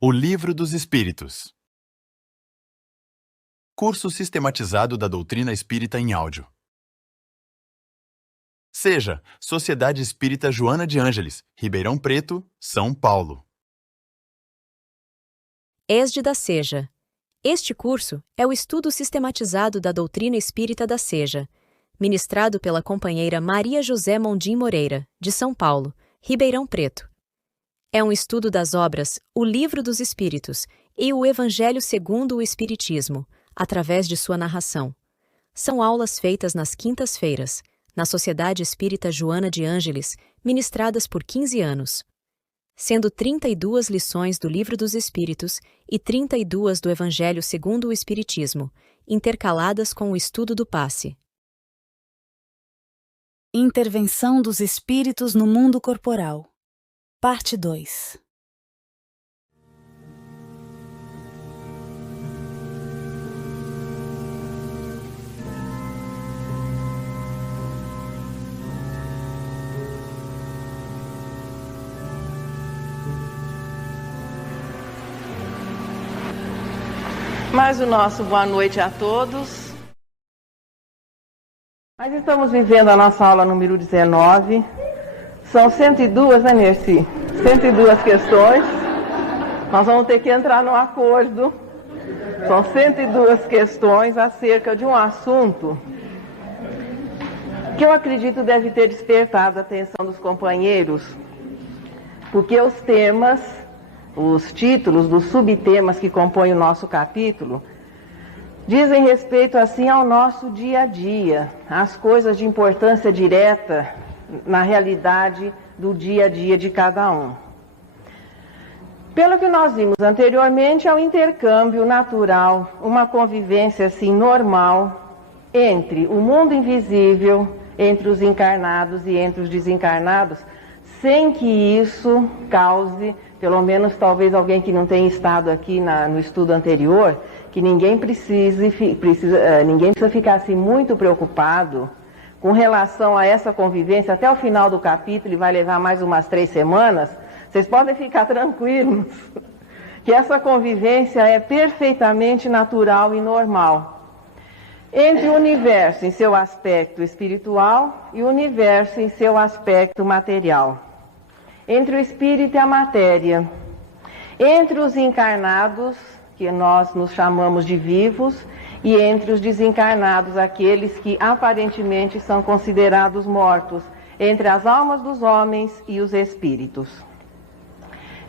O Livro dos Espíritos. Curso sistematizado da doutrina espírita em áudio. Seja Sociedade Espírita Joana de Ângeles, Ribeirão Preto, São Paulo. ESD da Seja. Este curso é o estudo sistematizado da doutrina espírita da Seja, ministrado pela companheira Maria José Mondim Moreira, de São Paulo, Ribeirão Preto. É um estudo das obras O Livro dos Espíritos e o Evangelho segundo o Espiritismo, através de sua narração. São aulas feitas nas quintas-feiras, na Sociedade Espírita Joana de Ângeles, ministradas por 15 anos. Sendo 32 lições do Livro dos Espíritos e 32 do Evangelho segundo o Espiritismo, intercaladas com o estudo do passe. Intervenção dos Espíritos no Mundo Corporal. Parte 2. Mais o nosso boa noite a todos. Nós estamos vivendo a nossa aula número 19. São 102, né, Nerci? 102 questões. Nós vamos ter que entrar num acordo. São 102 questões acerca de um assunto que eu acredito deve ter despertado a atenção dos companheiros, porque os temas, os títulos dos subtemas que compõem o nosso capítulo dizem respeito assim ao nosso dia a dia, às coisas de importância direta na realidade do dia a dia de cada um. Pelo que nós vimos anteriormente, é um intercâmbio natural, uma convivência assim normal entre o mundo invisível, entre os encarnados e entre os desencarnados, sem que isso cause, pelo menos talvez alguém que não tenha estado aqui no estudo anterior, que ninguém precisa ficar assim muito preocupado com relação a essa convivência. Até o final do capítulo, e vai levar mais umas 3 semanas, vocês podem ficar tranquilos que essa convivência é perfeitamente natural e normal entre o universo em seu aspecto espiritual e o universo em seu aspecto material, entre o espírito e a matéria, entre os encarnados, que nós nos chamamos de vivos, e entre os desencarnados, aqueles que aparentemente são considerados mortos, entre as almas dos homens e os espíritos.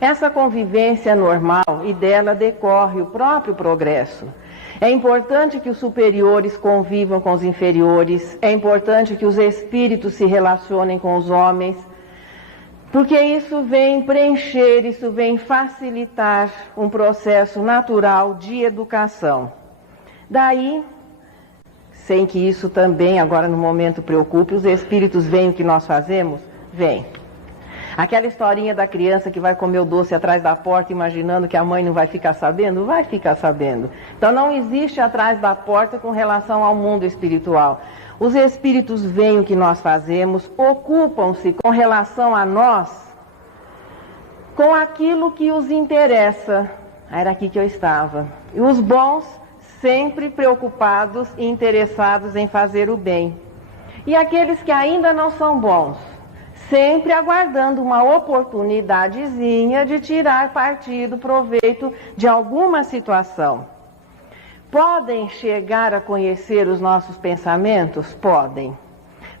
Essa convivência é normal e dela decorre o próprio progresso. É importante que os superiores convivam com os inferiores, é importante que os espíritos se relacionem com os homens, porque isso vem preencher, isso vem facilitar um processo natural de educação. Daí, sem que isso também agora no momento preocupe, os espíritos veem o que nós fazemos? Vêm. Aquela historinha da criança que vai comer o doce atrás da porta imaginando que a mãe não vai ficar sabendo? Vai ficar sabendo. Então não existe atrás da porta com relação ao mundo espiritual. Os espíritos veem o que nós fazemos, ocupam-se com relação a nós com aquilo que os interessa. Era aqui que eu estava. E os bons sempre preocupados e interessados em fazer o bem. E aqueles que ainda não são bons, sempre aguardando uma oportunidadezinha de tirar partido, proveito de alguma situação. Podem chegar a conhecer os nossos pensamentos? Podem.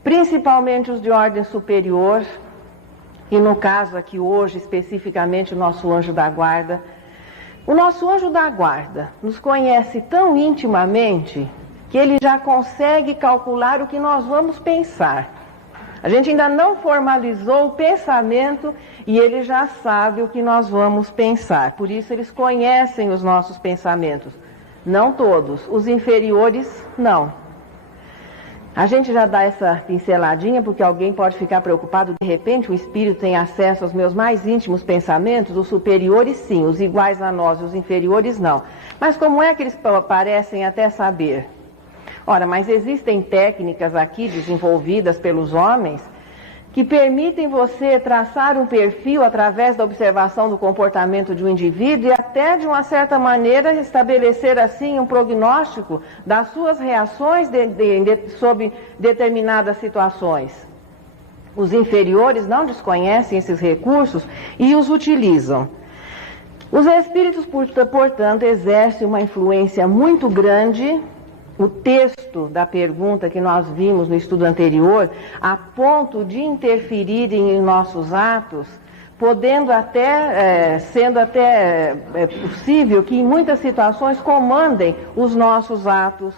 Principalmente os de ordem superior, e no caso aqui hoje, especificamente o nosso anjo da guarda. O nosso anjo da guarda nos conhece tão intimamente que ele já consegue calcular o que nós vamos pensar. A gente ainda não formalizou o pensamento e ele já sabe o que nós vamos pensar. Por isso eles conhecem os nossos pensamentos. Não todos, os inferiores não. A gente já dá essa pinceladinha porque alguém pode ficar preocupado, de repente o espírito tem acesso aos meus mais íntimos pensamentos, os superiores sim, os iguais a nós, os inferiores não. Mas como é que eles parecem até saber? Ora, mas existem técnicas aqui desenvolvidas pelos homens que permitem você traçar um perfil através da observação do comportamento de um indivíduo e até, de uma certa maneira, estabelecer assim um prognóstico das suas reações sob determinadas situações. Os inferiores não desconhecem esses recursos e os utilizam. Os espíritos, portanto, exercem uma influência muito grande. O texto da pergunta que nós vimos no estudo anterior, a ponto de interferirem em nossos atos, sendo até possível que em muitas situações comandem os nossos atos,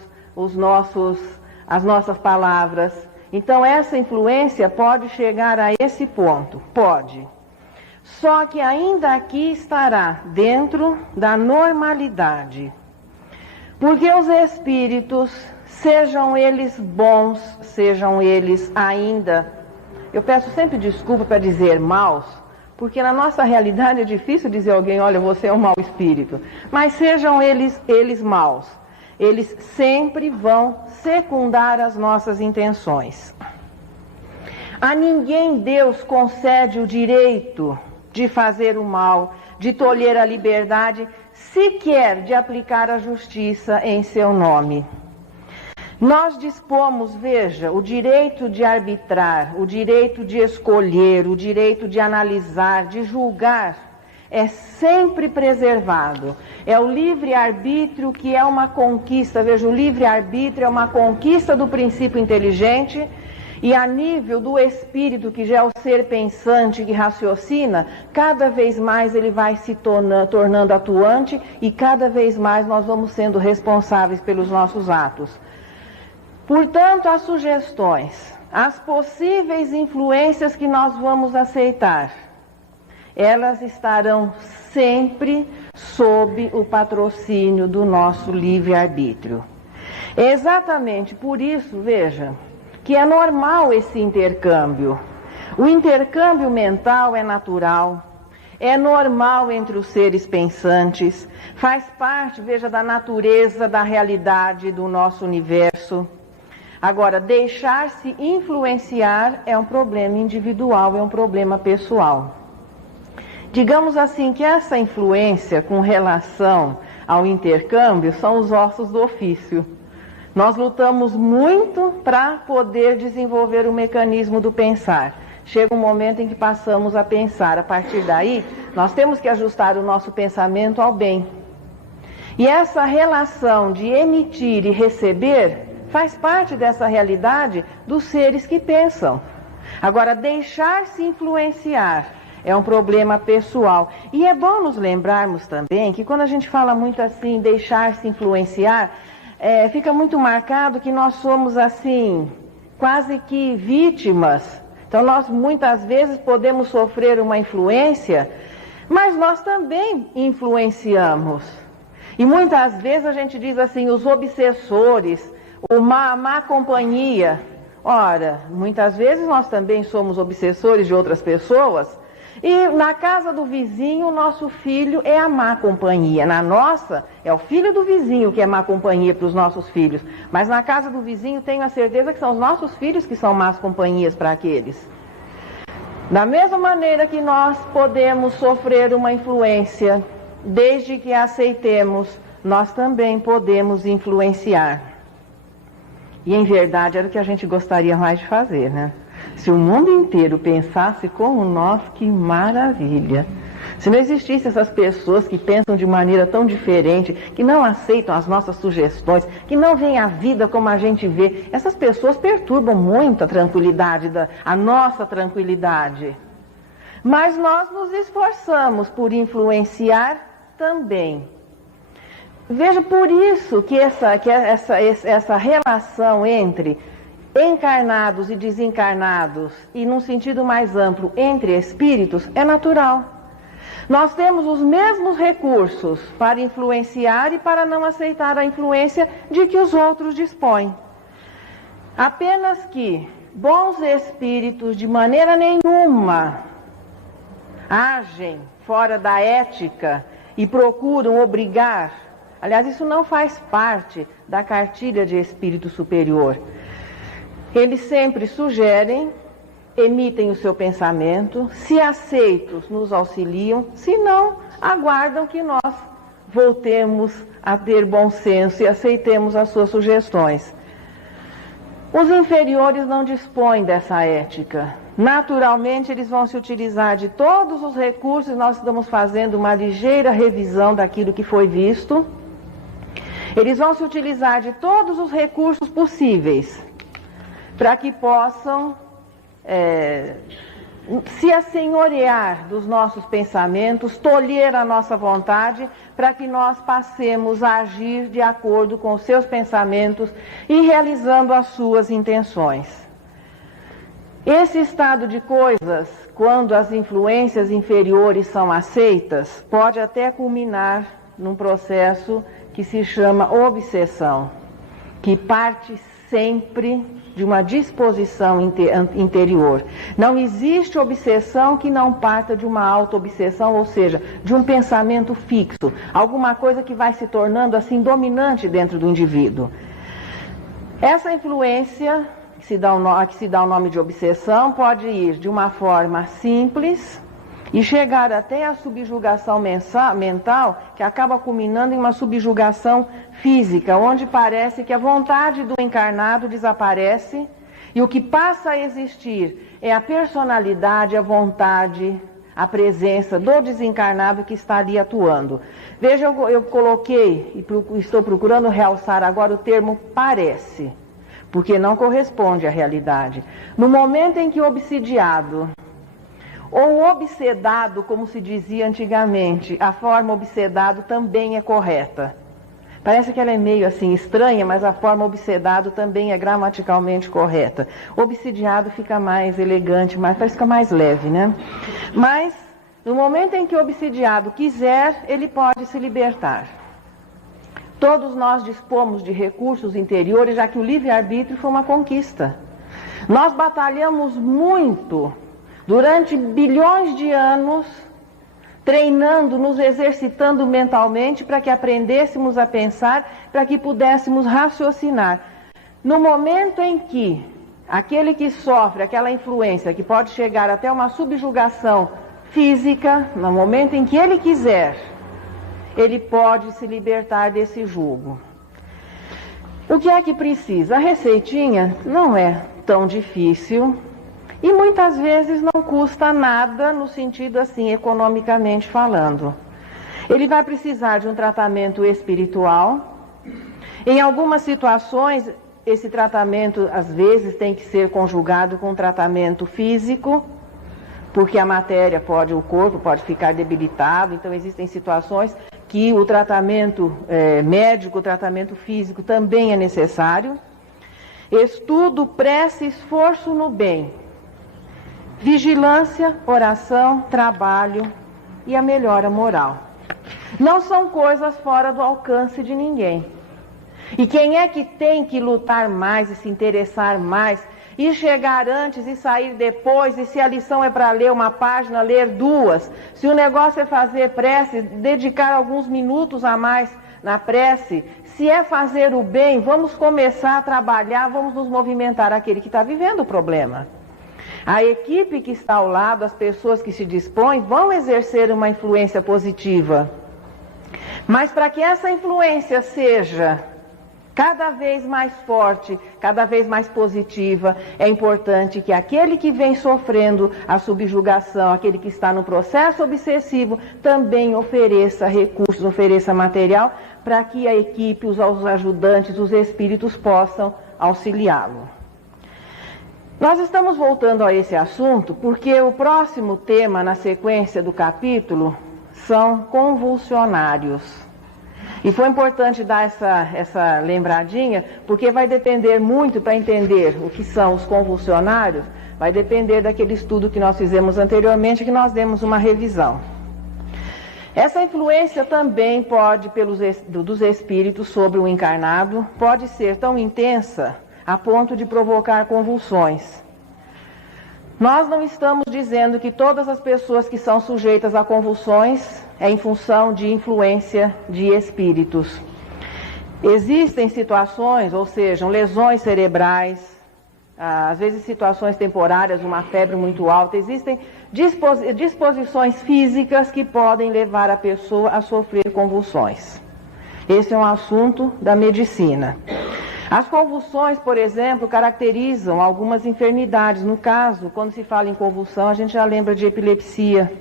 as nossas palavras. Então essa influência pode chegar a esse ponto, pode. Só que ainda aqui estará dentro da normalidade. Porque os espíritos, sejam eles bons, sejam eles ainda, eu peço sempre desculpa para dizer maus, porque na nossa realidade é difícil dizer a alguém, olha, você é um mau espírito. Mas sejam eles maus, eles sempre vão secundar as nossas intenções. A ninguém Deus concede o direito de fazer o mal, de tolher a liberdade, sequer de aplicar a justiça em seu nome. Nós dispomos, veja, o direito de arbitrar, o direito de escolher, o direito de analisar, de julgar, é sempre preservado. É o livre-arbítrio que é uma conquista, veja, o livre-arbítrio é uma conquista do princípio inteligente. E a nível do espírito, que já é o ser pensante, que raciocina, cada vez mais ele vai se tornando atuante e cada vez mais nós vamos sendo responsáveis pelos nossos atos. Portanto, as sugestões, as possíveis influências que nós vamos aceitar, elas estarão sempre sob o patrocínio do nosso livre-arbítrio. Exatamente por isso, veja, que é normal esse intercâmbio. O intercâmbio mental é natural, é normal entre os seres pensantes, faz parte, veja, da natureza, da realidade do nosso universo. Agora, deixar-se influenciar é um problema individual, é um problema pessoal. Digamos assim que essa influência com relação ao intercâmbio são os ossos do ofício. Nós lutamos muito para poder desenvolver o mecanismo do pensar. Chega um momento em que passamos a pensar. A partir daí, nós temos que ajustar o nosso pensamento ao bem. E essa relação de emitir e receber faz parte dessa realidade dos seres que pensam. Agora, deixar-se influenciar é um problema pessoal. E é bom nos lembrarmos também que quando a gente fala muito assim, deixar-se influenciar, fica muito marcado que nós somos assim, quase que vítimas. Então nós muitas vezes podemos sofrer uma influência, mas nós também influenciamos. E muitas vezes a gente diz assim, os obsessores, a má companhia. Ora, muitas vezes nós também somos obsessores de outras pessoas. E na casa do vizinho, o nosso filho é a má companhia. Na nossa, é o filho do vizinho que é má companhia para os nossos filhos. Mas na casa do vizinho, tenho a certeza que são os nossos filhos que são más companhias para aqueles. Da mesma maneira que nós podemos sofrer uma influência, desde que a aceitemos, nós também podemos influenciar. E em verdade era o que a gente gostaria mais de fazer, né? Se o mundo inteiro pensasse como nós, que maravilha! Se não existissem essas pessoas que pensam de maneira tão diferente, que não aceitam as nossas sugestões, que não veem a vida como a gente vê, essas pessoas perturbam muito a tranquilidade, a nossa tranquilidade. Mas nós nos esforçamos por influenciar também. Veja, por isso que essa relação entre encarnados e desencarnados, e num sentido mais amplo, entre espíritos, é natural. Nós temos os mesmos recursos para influenciar e para não aceitar a influência de que os outros dispõem. Apenas que bons espíritos, de maneira nenhuma, agem fora da ética e procuram obrigar. Aliás, isso não faz parte da cartilha de espírito superior. Eles sempre sugerem emitem o seu pensamento, se aceitos, nos auxiliam, se não, aguardam que nós voltemos a ter bom senso e aceitemos as suas sugestões. Os inferiores não dispõem dessa ética. Naturalmente, eles vão se utilizar de todos os recursos. Nós estamos fazendo uma ligeira revisão daquilo que foi visto. Eles vão se utilizar de todos os recursos possíveis para que possam se assenhorear dos nossos pensamentos, tolher a nossa vontade, para que nós passemos a agir de acordo com os seus pensamentos e realizando as suas intenções. Esse estado de coisas, quando as influências inferiores são aceitas, pode até culminar num processo que se chama obsessão, que parte sempre de uma disposição interior. Não existe obsessão que não parta de uma auto-obsessão, ou seja, de um pensamento fixo, alguma coisa que vai se tornando assim dominante dentro do indivíduo. Essa influência, que se dá o nome de obsessão, pode ir de uma forma simples e chegar até a subjugação mental, que acaba culminando em uma subjugação física, onde parece que a vontade do encarnado desaparece e o que passa a existir é a personalidade, a vontade, a presença do desencarnado que está ali atuando. Veja, eu coloquei e estou procurando realçar agora o termo parece, porque não corresponde à realidade. No momento em que o obsidiado ou obsedado, como se dizia antigamente, a forma obsedado também é correta. Parece que ela é meio assim estranha, mas a forma obsedado também é gramaticalmente correta. Obsidiado fica mais elegante, fica mais leve, né? Mas, no momento em que o obsidiado quiser, ele pode se libertar. Todos nós dispomos de recursos interiores, já que o livre-arbítrio foi uma conquista. Nós batalhamos muito durante bilhões de anos, treinando, nos exercitando mentalmente para que aprendêssemos a pensar, para que pudéssemos raciocinar. No momento em que aquele que sofre aquela influência, que pode chegar até uma subjugação física, no momento em que ele quiser, ele pode se libertar desse jugo. O que é que precisa? A receitinha não é tão difícil. E muitas vezes não custa nada no sentido assim, economicamente falando. Ele vai precisar de um tratamento espiritual. Em algumas situações, esse tratamento às vezes tem que ser conjugado com um tratamento físico, porque a matéria o corpo pode ficar debilitado, então existem situações que o tratamento médico, o tratamento físico também é necessário. Estudo, prece, esforço no bem. Vigilância, oração, trabalho e a melhora moral. Não são coisas fora do alcance de ninguém. E quem é que tem que lutar mais e se interessar mais e chegar antes e sair depois, e se a lição é para ler uma página, ler duas, se o negócio é fazer prece, dedicar alguns minutos a mais na prece, se é fazer o bem, vamos começar a trabalhar, vamos nos movimentar, aquele que está vivendo o problema. A equipe que está ao lado, as pessoas que se dispõem, vão exercer uma influência positiva. Mas para que essa influência seja cada vez mais forte, cada vez mais positiva, é importante que aquele que vem sofrendo a subjugação, aquele que está no processo obsessivo, também ofereça recursos, ofereça material, para que a equipe, os ajudantes, os espíritos possam auxiliá-lo. Nós estamos voltando a esse assunto porque o próximo tema na sequência do capítulo são convulsionários. E foi importante dar essa lembradinha, porque vai depender muito, para entender o que são os convulsionários, vai depender daquele estudo que nós fizemos anteriormente, que nós demos uma revisão. Essa influência também pode, dos espíritos sobre o encarnado, pode ser tão intensa a ponto de provocar convulsões. Nós não estamos dizendo que todas as pessoas que são sujeitas a convulsões é em função de influência de espíritos. Existem situações, ou seja, lesões cerebrais, às vezes situações temporárias, uma febre muito alta, existem disposições físicas que podem levar a pessoa a sofrer convulsões. Esse é um assunto da medicina. As convulsões, por exemplo, caracterizam algumas enfermidades. No caso, quando se fala em convulsão, a gente já lembra de epilepsia.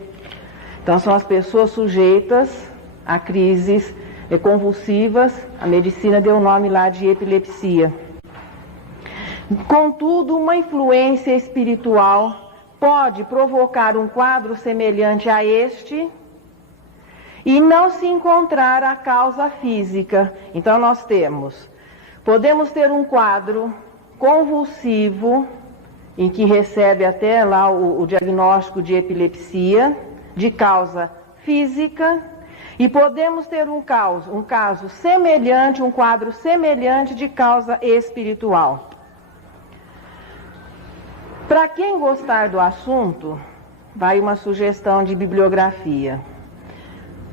Então, são as pessoas sujeitas a crises convulsivas. A medicina deu o nome lá de epilepsia. Contudo, uma influência espiritual pode provocar um quadro semelhante a este e não se encontrar a causa física. Então, podemos ter um quadro convulsivo, em que recebe até lá o diagnóstico de epilepsia, de causa física, e podemos ter um caso semelhante, um quadro semelhante de causa espiritual. Para quem gostar do assunto, vai uma sugestão de bibliografia.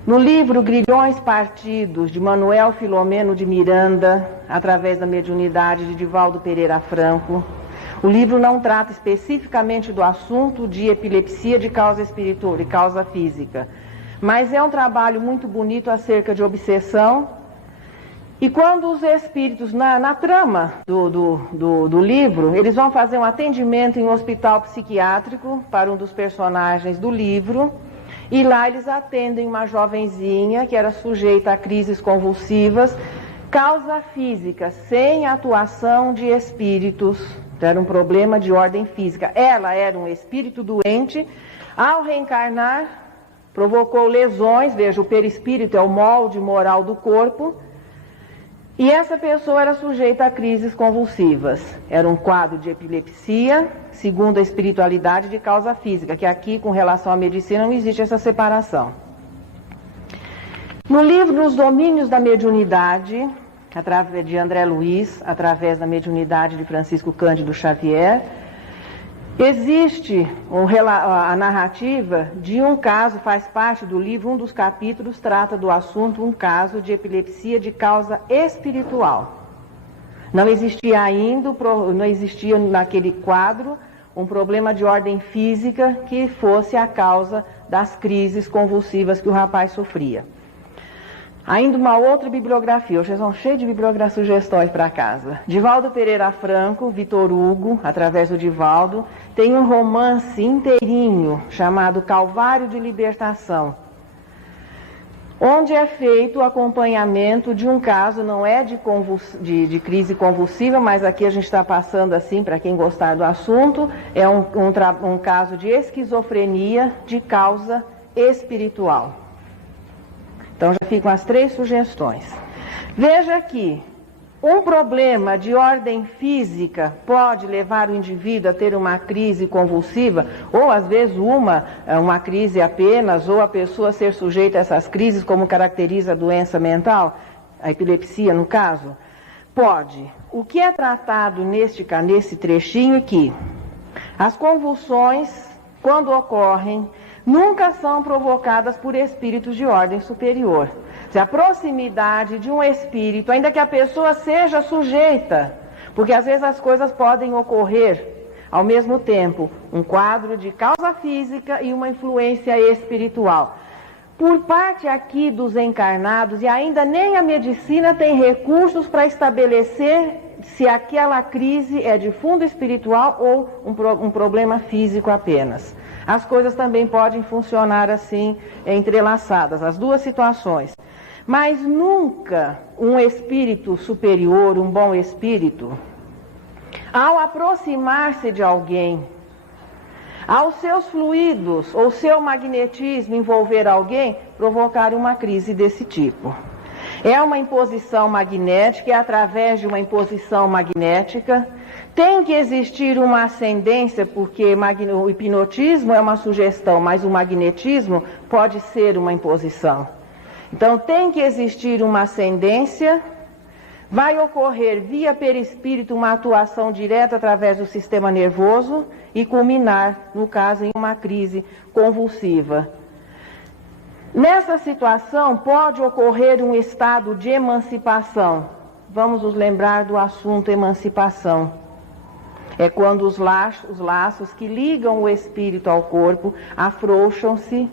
No livro Grilhões Partidos, de Manuel Filomeno de Miranda, através da mediunidade de Divaldo Pereira Franco, o livro não trata especificamente do assunto de epilepsia de causa espiritual, de causa física, mas é um trabalho muito bonito acerca de obsessão. E quando os espíritos, na trama do livro, eles vão fazer um atendimento em um hospital psiquiátrico para um dos personagens do livro, e lá eles atendem uma jovenzinha que era sujeita a crises convulsivas, causa física, sem atuação de espíritos. Era um problema de ordem física. Ela era um espírito doente, ao reencarnar, provocou lesões. Veja, o perispírito é o molde moral do corpo. E essa pessoa era sujeita a crises convulsivas. Era um quadro de epilepsia, segundo a espiritualidade, de causa física, que aqui, com relação à medicina, não existe essa separação. No livro Nos Domínios da Mediunidade, através de André Luiz, através da mediunidade de Francisco Cândido Xavier, existe a narrativa de um caso, faz parte do livro, um dos capítulos trata do assunto, um caso de epilepsia de causa espiritual. Não existia naquele quadro um problema de ordem física que fosse a causa das crises convulsivas que o rapaz sofria. Ainda uma outra bibliografia, hoje são cheios de sugestões para casa. Divaldo Pereira Franco, Vitor Hugo, através do Divaldo, tem um romance inteirinho chamado Calvário de Libertação, onde é feito o acompanhamento de um caso, não é de crise convulsiva, mas aqui a gente está passando assim, para quem gostar do assunto, é um caso de esquizofrenia de causa espiritual. Então já ficam as 3 sugestões. Veja aqui, um problema de ordem física pode levar o indivíduo a ter uma crise convulsiva, ou às vezes uma crise apenas, ou a pessoa ser sujeita a essas crises, como caracteriza a doença mental, a epilepsia no caso? Pode. O que é tratado nesse trechinho é que as convulsões, quando ocorrem, nunca são provocadas por espíritos de ordem superior. A proximidade de um espírito, ainda que a pessoa seja sujeita, porque às vezes as coisas podem ocorrer ao mesmo tempo, um quadro de causa física e uma influência espiritual. Por parte aqui dos encarnados, e ainda nem a medicina tem recursos para estabelecer se aquela crise é de fundo espiritual ou um problema físico apenas. As coisas também podem funcionar assim, entrelaçadas, as duas situações. Mas nunca um espírito superior, um bom espírito, ao aproximar-se de alguém, aos seus fluidos ou seu magnetismo envolver alguém, provocar uma crise desse tipo. É uma imposição magnética, é através de uma imposição magnética. Tem que existir uma ascendência, porque o hipnotismo é uma sugestão, mas o magnetismo pode ser uma imposição. Então tem que existir uma ascendência, vai ocorrer via perispírito uma atuação direta através do sistema nervoso e culminar, no caso, em uma crise convulsiva. Nessa situação pode ocorrer um estado de emancipação. Vamos nos lembrar do assunto emancipação. É quando os laços que ligam o espírito ao corpo afrouxam-se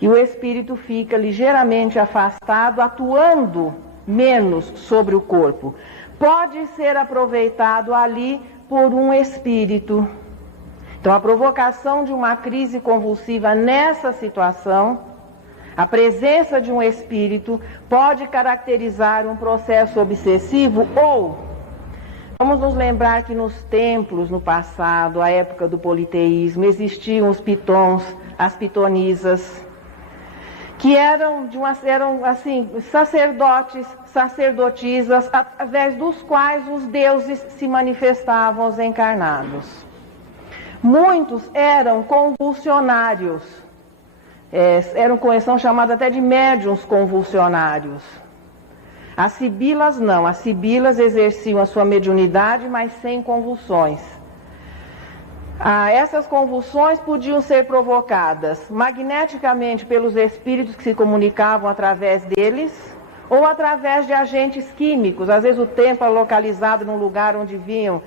e o espírito fica ligeiramente afastado, atuando menos sobre o corpo. Pode ser aproveitado ali por um espírito. Então, a provocação de uma crise convulsiva nessa situação, a presença de um espírito, pode caracterizar um processo obsessivo ou... Vamos nos lembrar que nos templos, no passado, a época do politeísmo, existiam os pitons, as pitonisas, que eram assim, sacerdotes, sacerdotisas, através dos quais os deuses se manifestavam aos encarnados. Muitos eram convulsionários, são chamados até de médiuns convulsionários. As sibilas não, as sibilas exerciam a sua mediunidade, mas sem convulsões. Essas convulsões podiam ser provocadas magneticamente pelos espíritos que se comunicavam através deles, ou através de agentes químicos. Às vezes o tempo é localizado num lugar onde vinham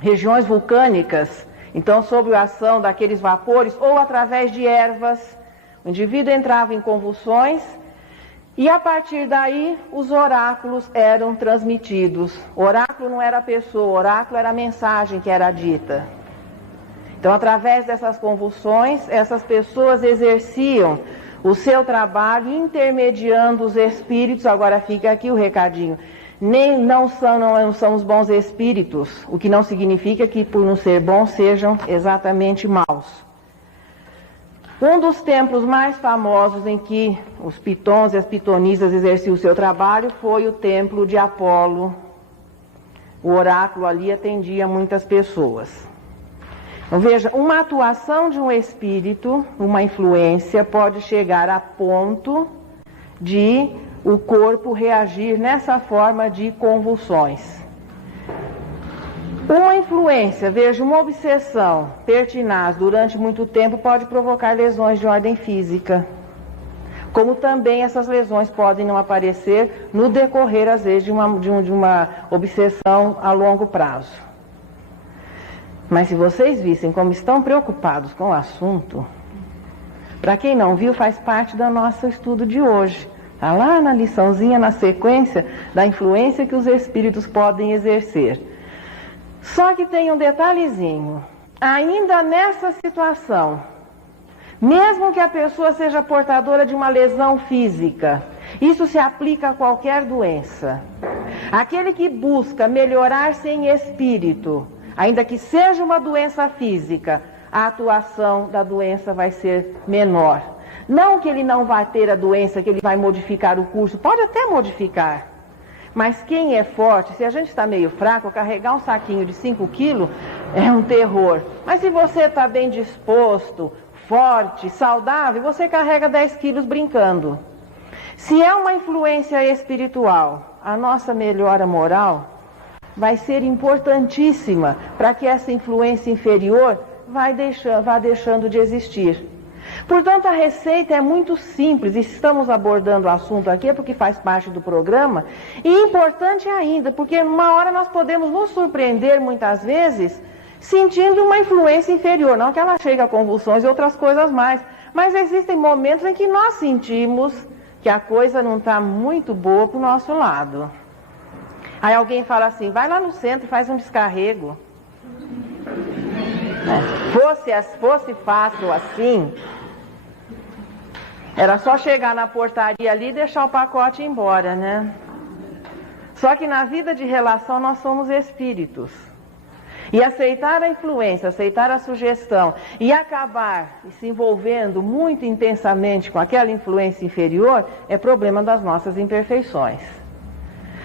regiões vulcânicas, então sob a ação daqueles vapores, ou através de ervas. O indivíduo entrava em convulsões, e a partir daí, os oráculos eram transmitidos. O oráculo não era a pessoa, o oráculo era a mensagem que era dita. Então, através dessas convulsões, essas pessoas exerciam o seu trabalho intermediando os espíritos. Agora fica aqui o recadinho. Não são os bons espíritos, o que não significa que por não ser bons sejam exatamente maus. Um dos templos mais famosos em que os pitons e as pitonisas exerciam o seu trabalho foi o templo de Apolo. O oráculo ali atendia muitas pessoas. Então, veja, uma atuação de um espírito, uma influência, pode chegar a ponto de o corpo reagir nessa forma de convulsões. Uma influência, veja, uma obsessão pertinaz durante muito tempo pode provocar lesões de ordem física. Como também essas lesões podem não aparecer no decorrer, às vezes, de uma obsessão a longo prazo. Mas se vocês vissem como estão preocupados com o assunto, para quem não viu, faz parte do nosso estudo de hoje. Está lá na liçãozinha, na sequência da influência que os espíritos podem exercer. Só que tem um detalhezinho, ainda nessa situação, mesmo que a pessoa seja portadora de uma lesão física, isso se aplica a qualquer doença. Aquele que busca melhorar-se em espírito, ainda que seja uma doença física, a atuação da doença vai ser menor. Não que ele não vai ter a doença, que ele vai modificar o curso, pode até modificar. Mas quem é forte, se a gente está meio fraco, carregar um saquinho de 5 quilos é um terror. Mas se você está bem disposto, forte, saudável, você carrega 10 quilos brincando. Se é uma influência espiritual, a nossa melhora moral vai ser importantíssima para que essa influência inferior vá deixando de existir. Portanto, a receita é muito simples, e estamos abordando o assunto aqui porque faz parte do programa, e importante ainda, porque uma hora nós podemos nos surpreender muitas vezes sentindo uma influência inferior, não que ela chegue a convulsões e outras coisas mais, mas existem momentos em que nós sentimos que a coisa não está muito boa para o nosso lado. Aí alguém fala assim, vai lá no centro e faz um descarrego. Fosse fácil assim, era só chegar na portaria ali e deixar o pacote e ir embora, né? Só que na vida de relação nós somos espíritos. E aceitar a influência, aceitar a sugestão e acabar se envolvendo muito intensamente com aquela influência inferior é problema das nossas imperfeições.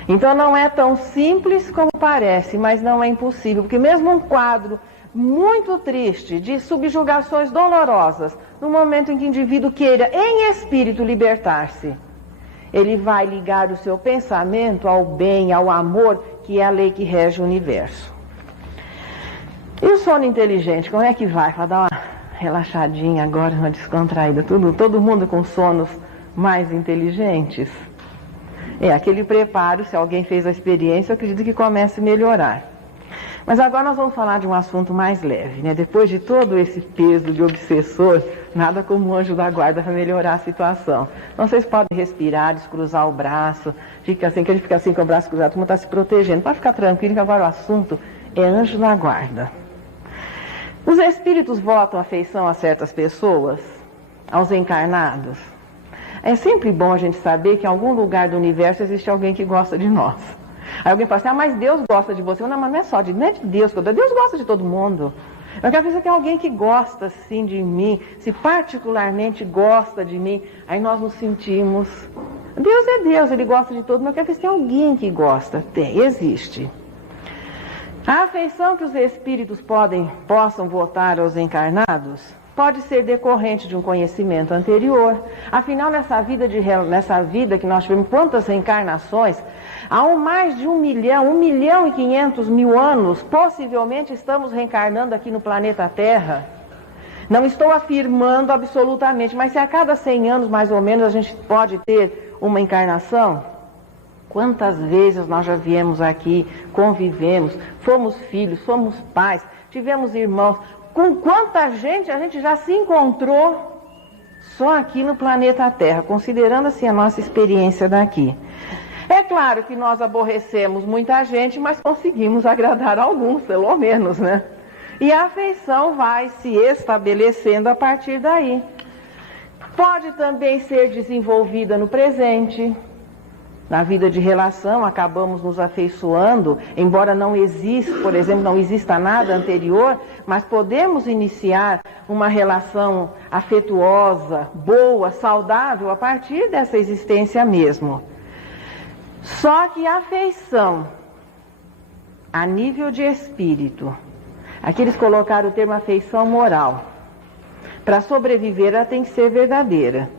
Então não é tão simples como parece, mas não é impossível, porque mesmo um quadro muito triste, de subjugações dolorosas, no momento em que o indivíduo queira, em espírito, libertar-se, ele vai ligar o seu pensamento ao bem, ao amor, que é a lei que rege o universo. E o sono inteligente, como é que vai? Para dar uma relaxadinha agora, uma descontraída, todo mundo com sonos mais inteligentes? Aquele preparo, se alguém fez a experiência, eu acredito que comece a melhorar. Mas agora nós vamos falar de um assunto mais leve, né? Depois de todo esse peso de obsessor, nada como um anjo da guarda para melhorar a situação. Então vocês podem respirar, descruzar o braço, fica assim, que a gente fica assim com o braço cruzado, todo mundo está se protegendo. Pode ficar tranquilo que agora o assunto é anjo da guarda. Os espíritos votam afeição a certas pessoas, aos encarnados. É sempre bom a gente saber que em algum lugar do universo existe alguém que gosta de nós. Aí alguém fala assim, mas Deus gosta de você. Não, mas não é só de Deus, Deus gosta de todo mundo. Eu quero dizer que é alguém que gosta sim de mim, se particularmente gosta de mim, aí nós nos sentimos, Deus é Deus, Ele gosta de todo mundo, eu quero dizer que tem alguém que gosta, existe. A afeição que os espíritos possam votar aos encarnados pode ser decorrente de um conhecimento anterior. Afinal, nessa vida que nós tivemos, quantas reencarnações, há mais de 1 milhão e 500 mil anos, possivelmente estamos reencarnando aqui no planeta Terra. Não estou afirmando absolutamente, mas se a cada 100 anos, mais ou menos, a gente pode ter uma encarnação, quantas vezes nós já viemos aqui, convivemos, fomos filhos, fomos pais, tivemos irmãos, com quanta gente a gente já se encontrou só aqui no planeta Terra, considerando assim a nossa experiência daqui. É claro que nós aborrecemos muita gente, mas conseguimos agradar alguns, pelo menos, né? E a afeição vai se estabelecendo a partir daí. Pode também ser desenvolvida no presente. Na vida de relação, acabamos nos afeiçoando, embora não exista, por exemplo, não exista nada anterior, mas podemos iniciar uma relação afetuosa, boa, saudável, a partir dessa existência mesmo. Só que a afeição, a nível de espírito, aqui eles colocaram o termo afeição moral. Para sobreviver, ela tem que ser verdadeira.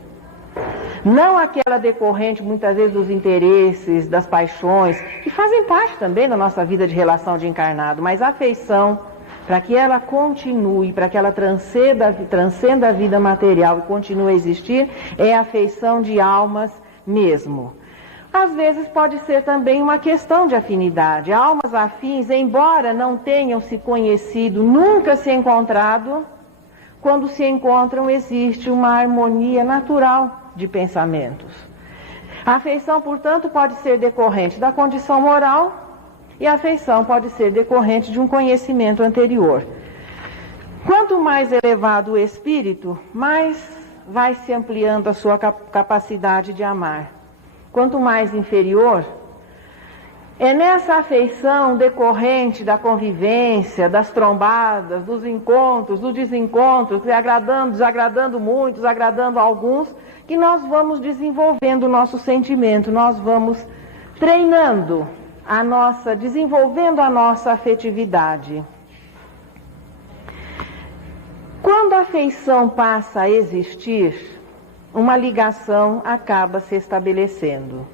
Não aquela decorrente, muitas vezes, dos interesses, das paixões, que fazem parte também da nossa vida de relação de encarnado, mas a afeição, para que ela continue, para que ela transcenda a vida material e continue a existir, é a afeição de almas mesmo. Às vezes pode ser também uma questão de afinidade. Almas afins, embora não tenham se conhecido, nunca se encontrado, quando se encontram existe uma harmonia natural de pensamentos. A afeição, portanto, pode ser decorrente da condição moral e a afeição pode ser decorrente de um conhecimento anterior. Quanto mais elevado o espírito, mais vai se ampliando a sua capacidade de amar. Quanto mais inferior, é nessa afeição decorrente da convivência, das trombadas, dos encontros, dos desencontros, desagradando muitos, agradando alguns, que nós vamos desenvolvendo o nosso sentimento, nós vamos treinando desenvolvendo a nossa afetividade. Quando a afeição passa a existir, uma ligação acaba se estabelecendo.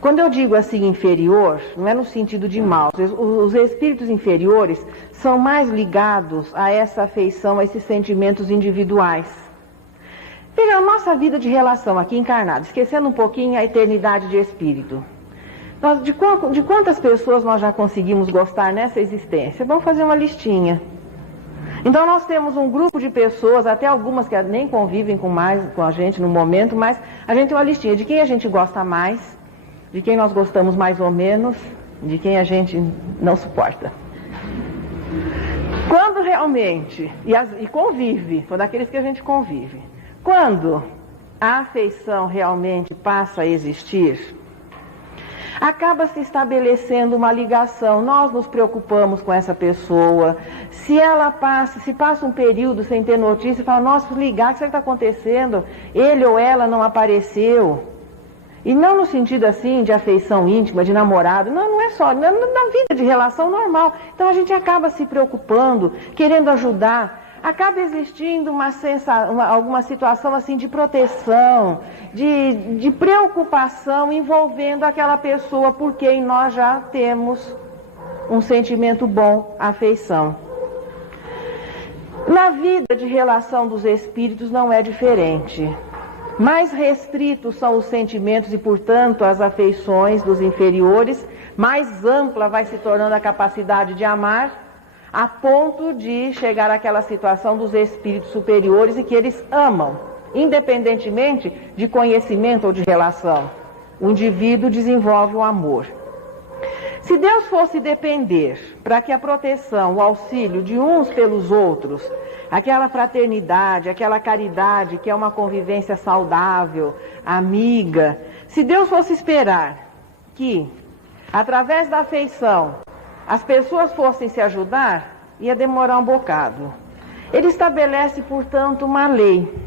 Quando eu digo assim inferior, não é no sentido de mal. Os espíritos inferiores são mais ligados a essa afeição, a esses sentimentos individuais. Veja, a nossa vida de relação aqui encarnada, esquecendo um pouquinho a eternidade de espírito. De quantas pessoas nós já conseguimos gostar nessa existência? Vamos fazer uma listinha. Então nós temos um grupo de pessoas, até algumas que nem convivem com a gente no momento, mas a gente tem uma listinha de quem a gente gosta mais, de quem nós gostamos mais ou menos, de quem a gente não suporta. Quando realmente, e convive, são daqueles que a gente convive, quando a afeição realmente passa a existir, acaba se estabelecendo uma ligação. Nós nos preocupamos com essa pessoa. Se passa um período sem ter notícia, fala, nossa, ligar, o que está acontecendo? Ele ou ela não apareceu. E não no sentido assim de afeição íntima, de namorado, não é só, na vida de relação normal. Então a gente acaba se preocupando, querendo ajudar. Acaba existindo alguma situação assim de proteção, de preocupação envolvendo aquela pessoa por quem nós já temos um sentimento bom, afeição. Na vida de relação dos espíritos não é diferente. Mais restritos são os sentimentos e, portanto, as afeições dos inferiores, mais ampla vai se tornando a capacidade de amar, a ponto de chegar àquela situação dos espíritos superiores e que eles amam, independentemente de conhecimento ou de relação. O indivíduo desenvolve o amor. Se Deus fosse depender para que a proteção, o auxílio de uns pelos outros, aquela fraternidade, aquela caridade que é uma convivência saudável, amiga, se Deus fosse esperar que, através da afeição, as pessoas fossem se ajudar, ia demorar um bocado. Ele estabelece, portanto, uma lei.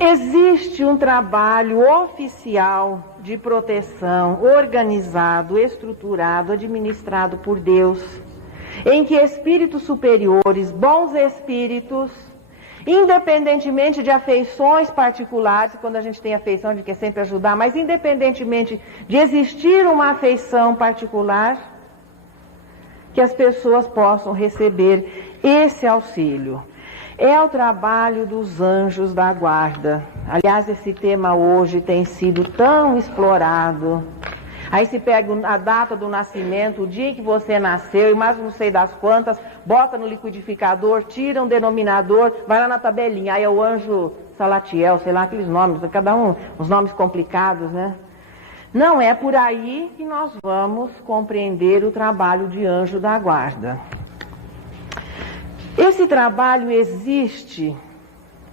Existe um trabalho oficial de proteção, organizado, estruturado, administrado por Deus, em que espíritos superiores, bons espíritos, independentemente de afeições particulares, quando a gente tem afeição, a gente quer sempre ajudar, mas independentemente de existir uma afeição particular, que as pessoas possam receber esse auxílio. É o trabalho dos anjos da guarda. Aliás, esse tema hoje tem sido tão explorado. Aí se pega a data do nascimento, o dia em que você nasceu, e mais não sei das quantas, bota no liquidificador, tira um denominador, vai lá na tabelinha. Aí é o anjo Salatiel, sei lá, aqueles nomes, cada um, os nomes complicados, né? Não é por aí que nós vamos compreender o trabalho de anjo da guarda. Esse trabalho existe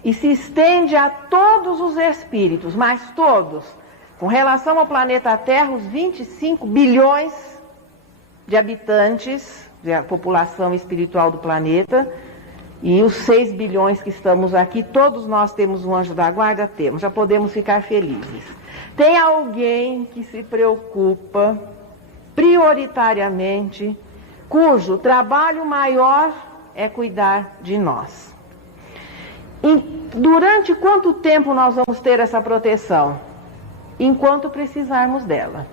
e se estende a todos os espíritos, mas todos, com relação ao planeta Terra, os 25 bilhões de habitantes, a população espiritual do planeta, e os 6 bilhões que estamos aqui, todos nós temos um anjo da guarda? Temos, já podemos ficar felizes. Tem alguém que se preocupa prioritariamente, cujo trabalho maior é cuidar de nós. E durante quanto tempo nós vamos ter essa proteção? Enquanto precisarmos dela.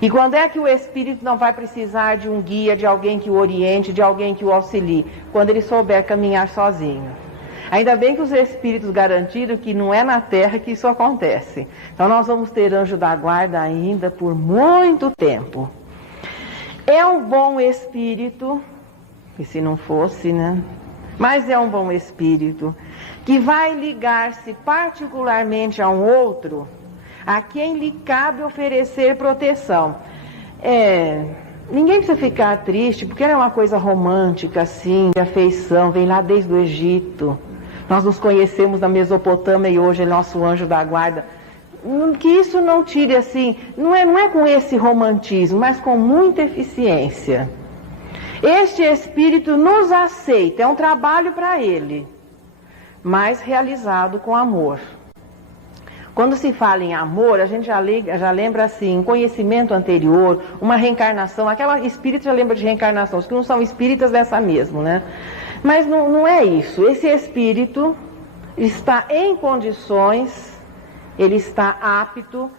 E quando é que o espírito não vai precisar de um guia, de alguém que o oriente, de alguém que o auxilie? Quando ele souber caminhar sozinho. Ainda bem que os espíritos garantiram que não é na Terra que isso acontece. Então nós vamos ter anjo da guarda ainda por muito tempo. É um bom espírito, e se não fosse, né? Mas é um bom espírito, que vai ligar-se particularmente a um outro, a quem lhe cabe oferecer proteção. Ninguém precisa ficar triste, porque ela é uma coisa romântica, assim, de afeição, vem lá desde o Egito. Nós nos conhecemos na Mesopotâmia e hoje é nosso anjo da guarda. Que isso não tire, assim, não é com esse romantismo, mas com muita eficiência. Este espírito nos aceita, é um trabalho para ele, mas realizado com amor. Quando se fala em amor, a gente já lembra assim, um conhecimento anterior, uma reencarnação, aquela espírita já lembra de reencarnação, os que não são espíritas dessa mesmo, né? Mas não é isso, esse espírito está em condições, ele está apto,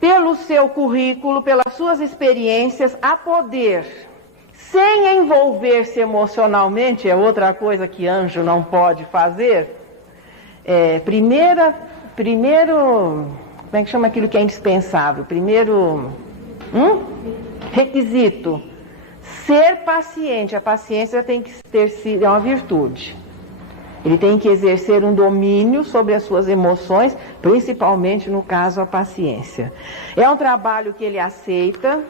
pelo seu currículo, pelas suas experiências, a poder, sem envolver-se emocionalmente, é outra coisa que anjo não pode fazer. Primeiro, como é que chama aquilo que é indispensável? Primeiro requisito, ser paciente. A paciência tem que é uma virtude. Ele tem que exercer um domínio sobre as suas emoções, principalmente no caso a paciência. É um trabalho que ele aceita.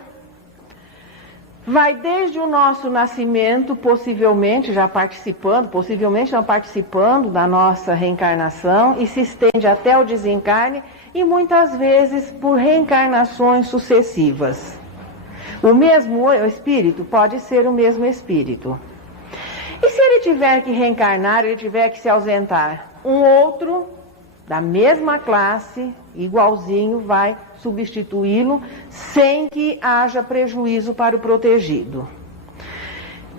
Vai desde o nosso nascimento, possivelmente não participando da nossa reencarnação, e se estende até o desencarne, e muitas vezes por reencarnações sucessivas. O mesmo espírito pode ser o mesmo espírito. E se ele tiver que reencarnar, ele tiver que se ausentar, um outro da mesma classe, igualzinho, vai substituí-lo sem que haja prejuízo para o protegido.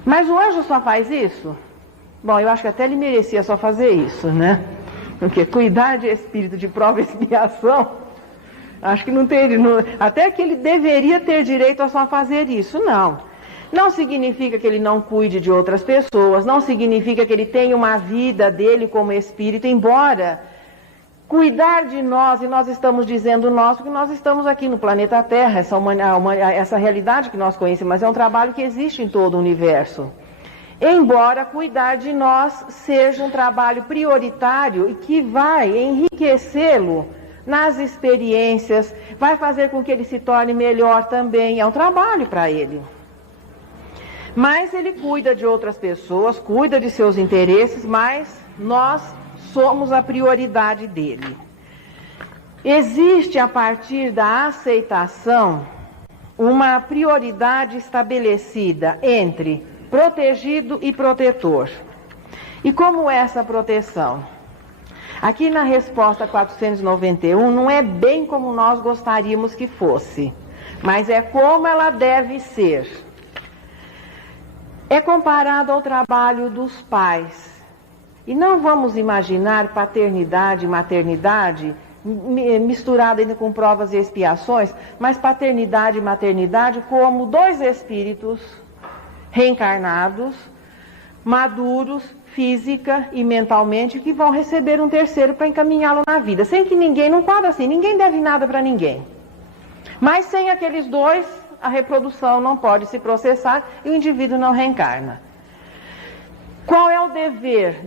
Mas o anjo só faz isso? Bom, eu acho que até ele merecia só fazer isso, né? Porque cuidar de espírito de prova e expiação, acho que não teria, até que ele deveria ter direito a só fazer isso, não. Não significa que ele não cuide de outras pessoas, não significa que ele tenha uma vida dele como espírito, embora cuidar de nós, e nós estamos dizendo nós, porque nós estamos aqui no planeta Terra, essa realidade que nós conhecemos, mas é um trabalho que existe em todo o universo. Embora cuidar de nós seja um trabalho prioritário e que vai enriquecê-lo nas experiências, vai fazer com que ele se torne melhor também, é um trabalho para ele. Mas ele cuida de outras pessoas, cuida de seus interesses, mas nós somos a prioridade dele. Existe, a partir da aceitação, uma prioridade estabelecida entre protegido e protetor. E como é essa proteção? Aqui na resposta 491, não é bem como nós gostaríamos que fosse, mas é como ela deve ser. É comparado ao trabalho dos pais. E não vamos imaginar paternidade e maternidade misturada ainda com provas e expiações, mas paternidade e maternidade como dois espíritos reencarnados, maduros, física e mentalmente, que vão receber um terceiro para encaminhá-lo na vida, sem que ninguém, não quadra assim, ninguém deve nada para ninguém. Mas sem aqueles dois, a reprodução não pode se processar e o indivíduo não reencarna. Qual é o dever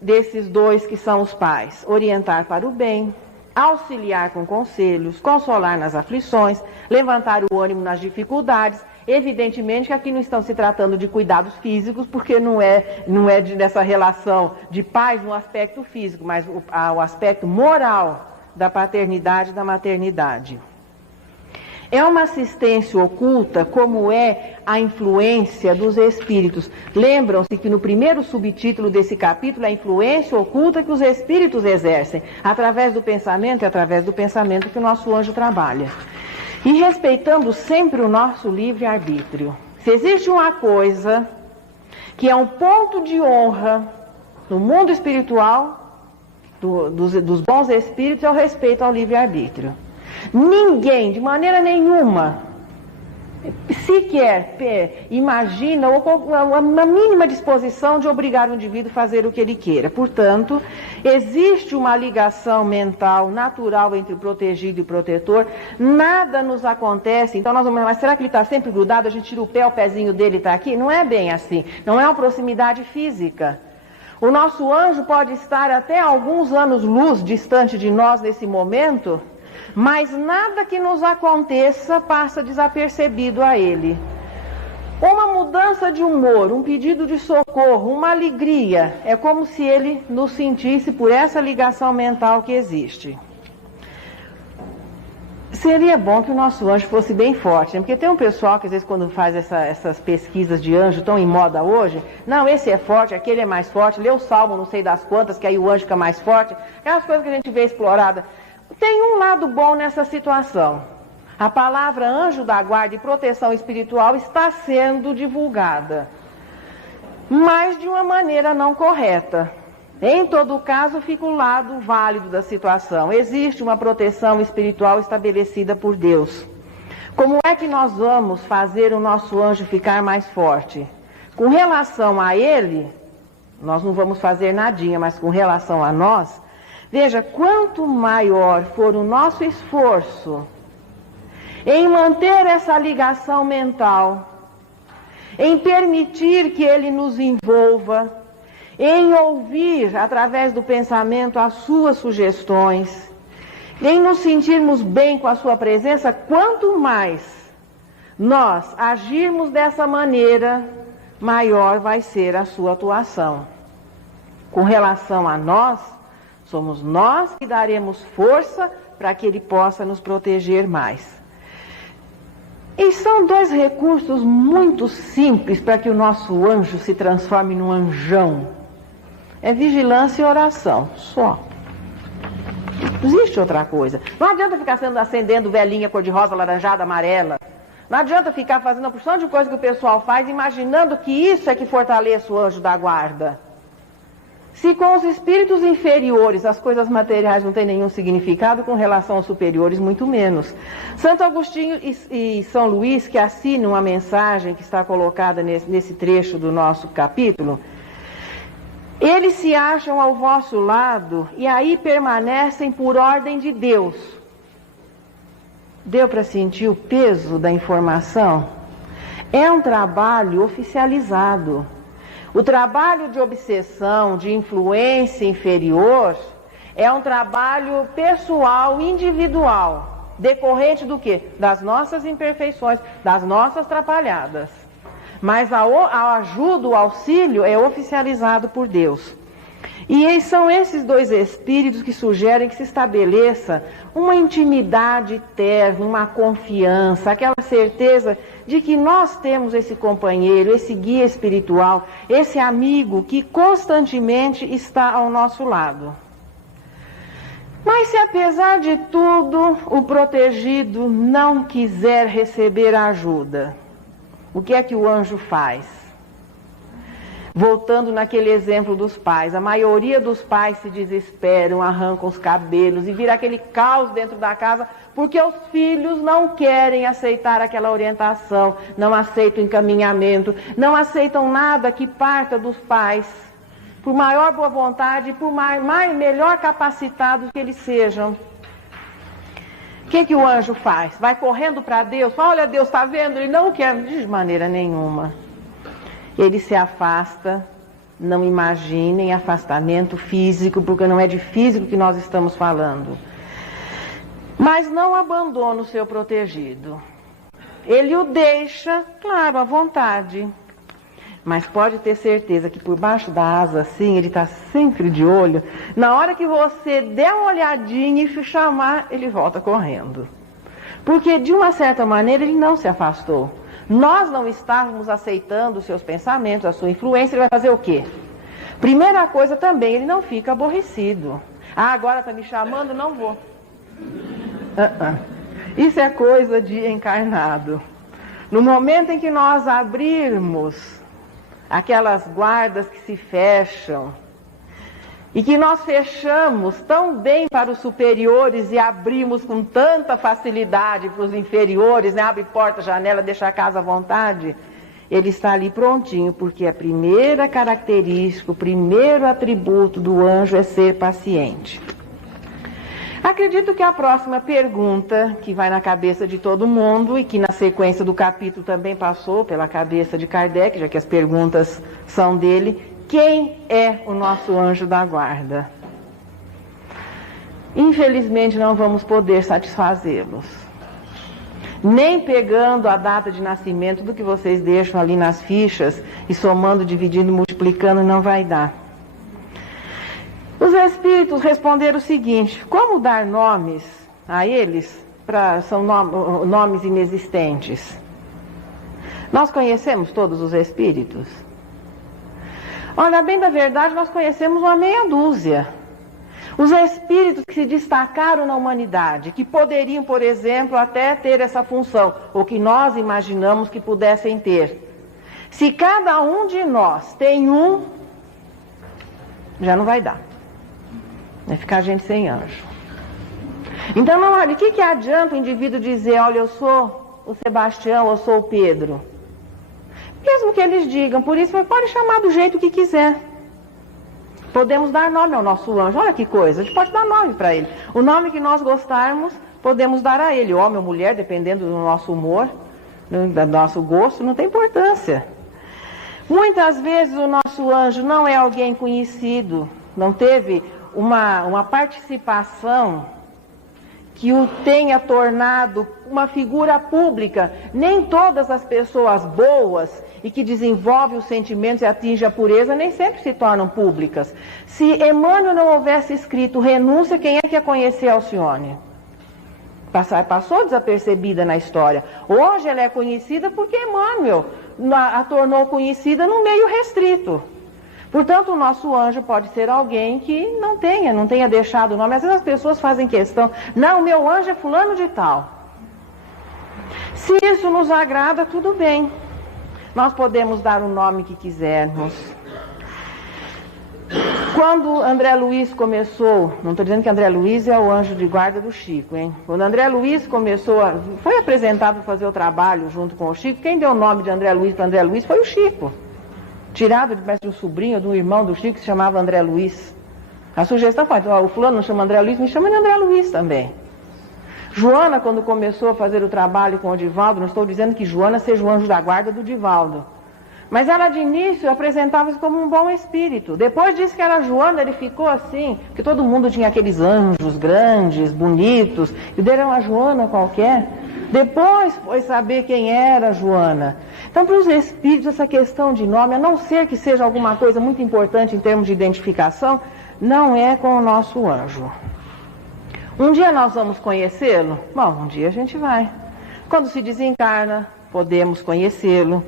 desses dois que são os pais? Orientar para o bem, auxiliar com conselhos, consolar nas aflições, levantar o ânimo nas dificuldades. Evidentemente que aqui não estão se tratando de cuidados físicos, porque não é dessa relação de pais no aspecto físico, mas o aspecto moral da paternidade e da maternidade. É uma assistência oculta, como é a influência dos espíritos. Lembram-se que no primeiro subtítulo desse capítulo, a influência oculta que os espíritos exercem, através do pensamento e através do pensamento que o nosso anjo trabalha. E respeitando sempre o nosso livre-arbítrio. Se existe uma coisa que é um ponto de honra no mundo espiritual dos bons espíritos, é o respeito ao livre-arbítrio. Ninguém, de maneira nenhuma, sequer imagina ou uma mínima disposição de obrigar o indivíduo a fazer o que ele queira. Portanto, existe uma ligação mental natural entre o protegido e o protetor. Nada nos acontece, então nós vamos, mas será que ele está sempre grudado? A gente tira o pé, o pezinho dele está aqui? Não é bem assim, não é uma proximidade física. O nosso anjo pode estar até alguns anos-luz distante de nós nesse momento, mas nada que nos aconteça passa desapercebido a ele. Uma mudança de humor, um pedido de socorro, uma alegria, é como se ele nos sentisse por essa ligação mental que existe. Seria bom que o nosso anjo fosse bem forte, né? Porque tem um pessoal que às vezes quando faz essas pesquisas de anjo, tão em moda hoje, não, esse é forte, aquele é mais forte, lê o salmo não sei das quantas, que aí o anjo fica mais forte, aquelas coisas que a gente vê explorada. Tem um lado bom nessa situação. A palavra anjo da guarda e proteção espiritual está sendo divulgada, mas de uma maneira não correta. Em todo caso, fica o lado válido da situação. Existe uma proteção espiritual estabelecida por Deus. Como é que nós vamos fazer o nosso anjo ficar mais forte? Com relação a ele, nós não vamos fazer nadinha, mas com relação a nós, veja, quanto maior for o nosso esforço em manter essa ligação mental, em permitir que ele nos envolva, em ouvir através do pensamento as suas sugestões, em nos sentirmos bem com a sua presença, quanto mais nós agirmos dessa maneira, maior vai ser a sua atuação. Com relação a nós, somos nós que daremos força para que ele possa nos proteger mais. E são dois recursos muito simples para que o nosso anjo se transforme num anjão. É vigilância e oração, só. Não existe outra coisa. Não adianta ficar acendendo velhinha cor-de-rosa, laranjada, amarela. Não adianta ficar fazendo uma porção de coisa que o pessoal faz, imaginando que isso é que fortalece o anjo da guarda. Se com os espíritos inferiores as coisas materiais não têm nenhum significado, com relação aos superiores, muito menos. Santo Agostinho e São Luís, que assinam uma mensagem que está colocada nesse trecho do nosso capítulo, eles se acham ao vosso lado e aí permanecem por ordem de Deus. Deu para sentir o peso da informação? É um trabalho oficializado. O trabalho de obsessão, de influência inferior, é um trabalho pessoal, individual, decorrente do quê? Das nossas imperfeições, das nossas atrapalhadas. Mas a ajuda, o auxílio é oficializado por Deus. E são esses dois espíritos que sugerem que se estabeleça uma intimidade terna, uma confiança, aquela certeza de que nós temos esse companheiro, esse guia espiritual, esse amigo que constantemente está ao nosso lado. Mas se apesar de tudo o protegido não quiser receber ajuda, o que é que o anjo faz? Voltando naquele exemplo dos pais, a maioria dos pais se desesperam, arrancam os cabelos e vira aquele caos dentro da casa porque os filhos não querem aceitar aquela orientação, não aceitam o encaminhamento, não aceitam nada que parta dos pais, por maior boa vontade, por melhor capacitados que eles sejam. O que o anjo faz? Vai correndo para Deus, fala, olha, Deus está vendo, ele não quer de maneira nenhuma. Ele se afasta, não imaginem afastamento físico, porque não é de físico que nós estamos falando. Mas não abandona o seu protegido. Ele o deixa, claro, à vontade. Mas pode ter certeza que por baixo da asa, assim, ele está sempre de olho. Na hora que você der uma olhadinha e chamar, ele volta correndo. Porque, de uma certa maneira, ele não se afastou. Nós não estávamos aceitando os seus pensamentos, a sua influência, ele vai fazer o quê? Primeira coisa também, ele não fica aborrecido. Ah, agora está me chamando, não vou. Isso é coisa de encarnado. No momento em que nós abrirmos aquelas guardas que se fecham, e que nós fechamos tão bem para os superiores e abrimos com tanta facilidade para os inferiores, né? Abre porta, janela, deixa a casa à vontade, ele está ali prontinho, porque a primeira característica, o primeiro atributo do anjo é ser paciente. Acredito que a próxima pergunta, que vai na cabeça de todo mundo, e que na sequência do capítulo também passou pela cabeça de Kardec, já que as perguntas são dele: quem é o nosso anjo da guarda? Infelizmente não vamos poder satisfazê-los. Nem pegando a data de nascimento do que vocês deixam ali nas fichas e somando, dividindo, multiplicando, não vai dar. Os espíritos responderam o seguinte: como dar nomes a eles? São nomes inexistentes. Nós conhecemos todos os espíritos? Olha, bem da verdade, nós conhecemos uma meia dúzia. Os espíritos que se destacaram na humanidade, que poderiam, por exemplo, até ter essa função, ou que nós imaginamos que pudessem ter. Se cada um de nós tem um, já não vai dar. Vai ficar gente sem anjo. Então, não, olha, o que adianta o indivíduo dizer, olha, eu sou o Sebastião, eu sou o Pedro? Mesmo que eles digam, por isso pode chamar do jeito que quiser. Podemos dar nome ao nosso anjo, olha que coisa, a gente pode dar nome para ele. O nome que nós gostarmos, podemos dar a ele, homem ou mulher, dependendo do nosso humor, do nosso gosto, não tem importância. Muitas vezes o nosso anjo não é alguém conhecido, não teve uma participação que o tenha tornado uma figura pública. Nem todas as pessoas boas e que desenvolvem os sentimentos e atingem a pureza nem sempre se tornam públicas. Se Emmanuel não houvesse escrito Renúncia, quem é que ia conhecer Alcione? Passou desapercebida na história. Hoje ela é conhecida porque Emmanuel a tornou conhecida num meio restrito. Portanto, o nosso anjo pode ser alguém que não tenha deixado o nome. Às vezes as pessoas fazem questão, não, meu anjo é fulano de tal. Se isso nos agrada, tudo bem. Nós podemos dar o nome que quisermos. Quando André Luiz começou, não estou dizendo que André Luiz é o anjo de guarda do Chico, hein? Quando André Luiz foi apresentado para fazer o trabalho junto com o Chico, quem deu o nome de André Luiz para André Luiz foi o Chico. Tirado de um sobrinho, de um irmão do Chico que se chamava André Luiz. A sugestão foi, o fulano não chama André Luiz, me chama de André Luiz também. Joana, quando começou a fazer o trabalho com o Divaldo, não estou dizendo que Joana seja o anjo da guarda do Divaldo, mas ela de início apresentava-se como um bom espírito. Depois disse que era Joana, ele ficou assim, porque todo mundo tinha aqueles anjos grandes, bonitos, e deram a Joana qualquer. Depois foi saber quem era Joana. Então, para os espíritos, essa questão de nome, a não ser que seja alguma coisa muito importante em termos de identificação, não é com o nosso anjo. Um dia nós vamos conhecê-lo? Bom, um dia a gente vai. Quando se desencarna, podemos conhecê-lo.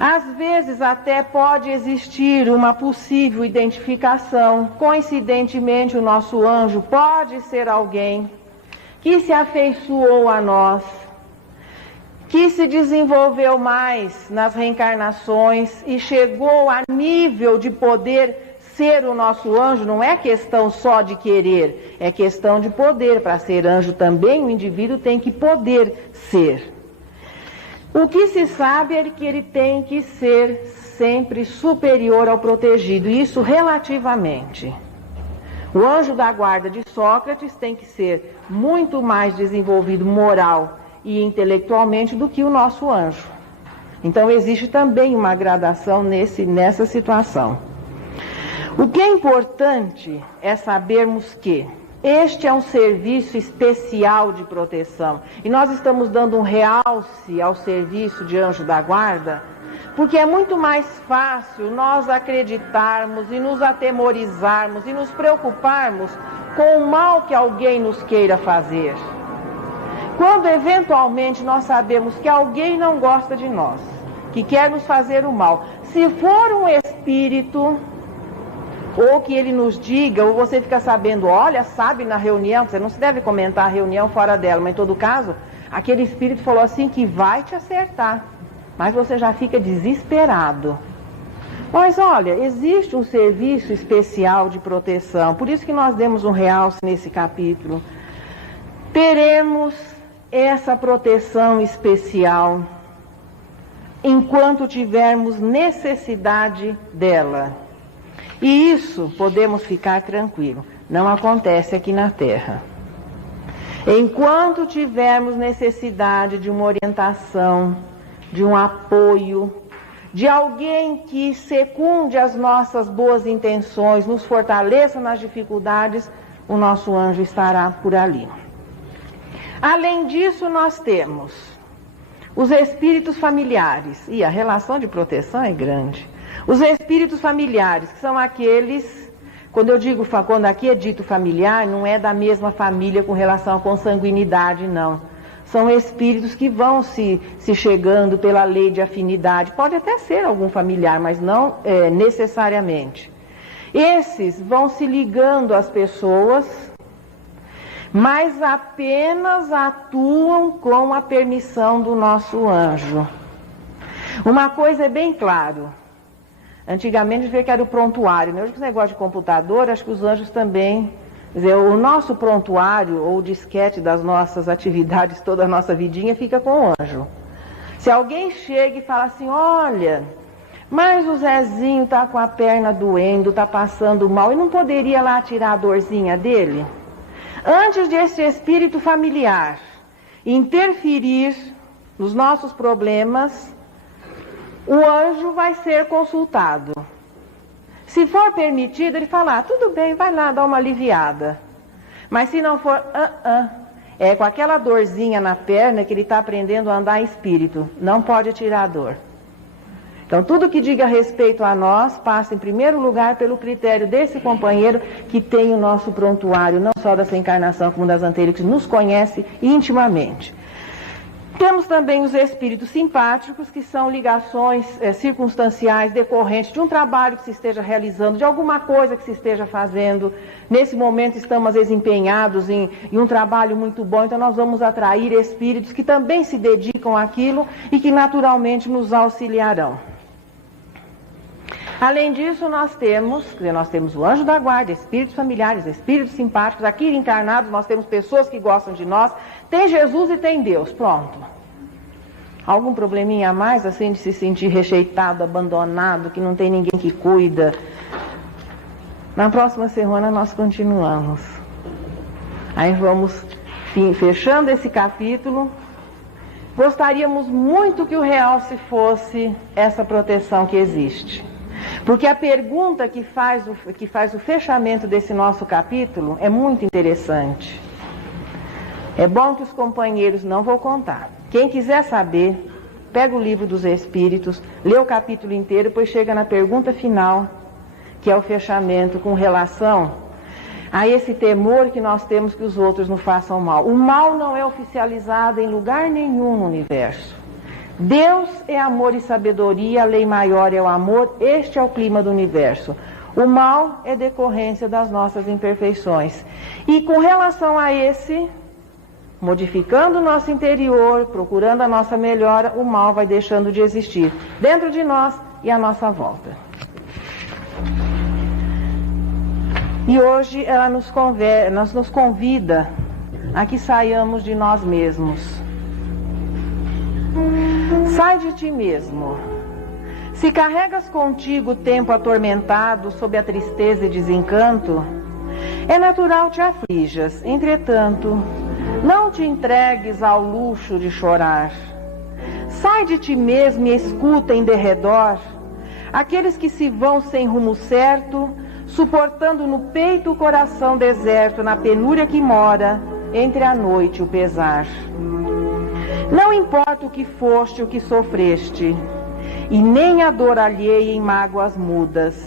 Às vezes até pode existir uma possível identificação. Coincidentemente, o nosso anjo pode ser alguém que se afeiçoou a nós, que se desenvolveu mais nas reencarnações e chegou a nível de poder ser o nosso anjo. Não é questão só de querer, é questão de poder. Para ser anjo também o indivíduo tem que poder ser. O que se sabe é que ele tem que ser sempre superior ao protegido, isso relativamente. O anjo da guarda de Sócrates tem que ser muito mais desenvolvido moral e intelectualmente do que o nosso anjo. Então existe também uma gradação nessa situação. O que é importante é sabermos que este é um serviço especial de proteção. E nós estamos dando um realce ao serviço de anjo da guarda, porque é muito mais fácil nós acreditarmos e nos atemorizarmos e nos preocuparmos com o mal que alguém nos queira fazer. Quando eventualmente nós sabemos que alguém não gosta de nós, que quer nos fazer o mal, se for um espírito, ou que ele nos diga, ou você fica sabendo, olha, sabe, na reunião, você não se deve comentar a reunião fora dela, mas em todo caso, aquele espírito falou assim que vai te acertar, mas você já fica desesperado. Mas olha, existe um serviço especial de proteção, por isso que nós demos um realce nesse capítulo. Teremos essa proteção especial enquanto tivermos necessidade dela. E isso podemos ficar tranquilos, não acontece aqui na Terra. Enquanto tivermos necessidade de uma orientação, de um apoio, de alguém que secunde as nossas boas intenções, nos fortaleça nas dificuldades, o nosso anjo estará por ali. Além disso, nós temos os espíritos familiares, e a relação de proteção é grande. Os espíritos familiares, que são aqueles, quando aqui é dito familiar, não é da mesma família com relação à consanguinidade, não. São espíritos que vão se chegando pela lei de afinidade. Pode até ser algum familiar, mas não necessariamente. Esses vão se ligando às pessoas, mas apenas atuam com a permissão do nosso anjo. Uma coisa é bem claro. Antigamente a gente vê que era o prontuário, né? Hoje com esse negócio de computador, acho que os anjos também, quer dizer, o nosso prontuário ou o disquete das nossas atividades, toda a nossa vidinha fica com o anjo. Se alguém chega e fala assim, olha, mas o Zezinho está com a perna doendo, está passando mal, e não poderia lá tirar a dorzinha dele? Antes de esse espírito familiar interferir nos nossos problemas, o anjo vai ser consultado. Se for permitido, ele fala, tudo bem, vai lá dar uma aliviada. Mas se não for, é com aquela dorzinha na perna que ele está aprendendo a andar em espírito, não pode tirar a dor. Então tudo que diga respeito a nós, passa em primeiro lugar pelo critério desse companheiro que tem o nosso prontuário, não só dessa encarnação como das anteriores, que nos conhece intimamente. Temos também os espíritos simpáticos, que são ligações circunstanciais decorrentes de um trabalho que se esteja realizando, de alguma coisa que se esteja fazendo. Nesse momento estamos, às vezes, empenhados em um trabalho muito bom, então nós vamos atrair espíritos que também se dedicam àquilo e que naturalmente nos auxiliarão. Além disso, nós temos o anjo da guarda, espíritos familiares, espíritos simpáticos. Aqui encarnados nós temos pessoas que gostam de nós. Tem Jesus e tem Deus, pronto. Algum probleminha a mais, assim, de se sentir rejeitado, abandonado, que não tem ninguém que cuida? Na próxima semana nós continuamos. Aí vamos fechando esse capítulo. Gostaríamos muito que o realce fosse essa proteção que existe. Porque a pergunta que faz o fechamento desse nosso capítulo é muito interessante. É bom que os companheiros, não vou contar. Quem quiser saber, pega o livro dos Espíritos, lê o capítulo inteiro, depois chega na pergunta final, que é o fechamento com relação a esse temor que nós temos que os outros nos façam mal. O mal não é oficializado em lugar nenhum no universo. Deus é amor e sabedoria, a lei maior é o amor, este é o clima do universo. O mal é decorrência das nossas imperfeições. E com relação a esse, modificando o nosso interior, procurando a nossa melhora, o mal vai deixando de existir dentro de nós e à nossa volta. E hoje ela nos convida a que saiamos de nós mesmos. Sai de ti mesmo. Se carregas contigo o tempo atormentado sob a tristeza e desencanto, é natural te aflijas. Entretanto, não te entregues ao luxo de chorar. Sai de ti mesmo e escuta em derredor aqueles que se vão sem rumo certo, suportando no peito o coração deserto, na penúria que mora entre a noite e o pesar. Não importa o que foste, o que sofreste, e nem a dor alheia em mágoas mudas.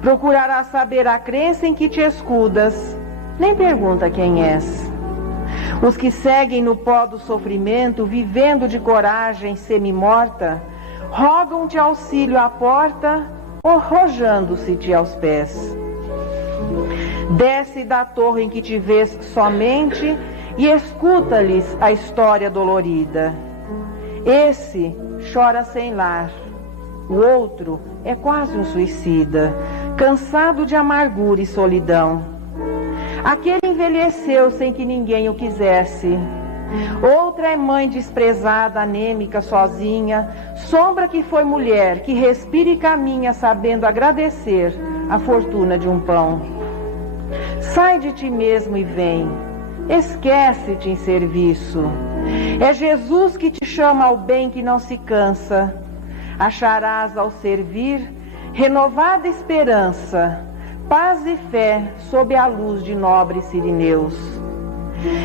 Procurarás saber a crença em que te escudas, nem pergunta quem és. Os que seguem no pó do sofrimento, vivendo de coragem semi-morta, rogam-te auxílio à porta, arrojando-se-te aos pés. Desce da torre em que te vês somente e escuta-lhes a história dolorida. Esse chora sem lar, o outro é quase um suicida, cansado de amargura e solidão. Aquele envelheceu sem que ninguém o quisesse. Outra é mãe desprezada, anêmica, sozinha, sombra que foi mulher, que respira e caminha sabendo agradecer a fortuna de um pão. Sai de ti mesmo e vem, esquece-te em serviço. É Jesus que te chama ao bem que não se cansa. Acharás ao servir renovada esperança, paz e fé sob a luz de nobres sirineus.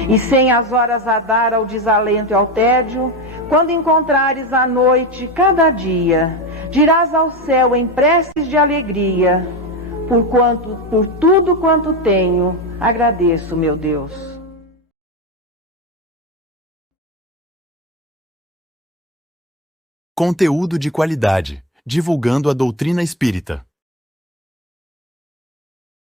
E sem as horas a dar ao desalento e ao tédio, quando encontrares a noite cada dia, dirás ao céu em preces de alegria: por tudo quanto tenho, agradeço, meu Deus. Conteúdo de qualidade, divulgando a doutrina espírita.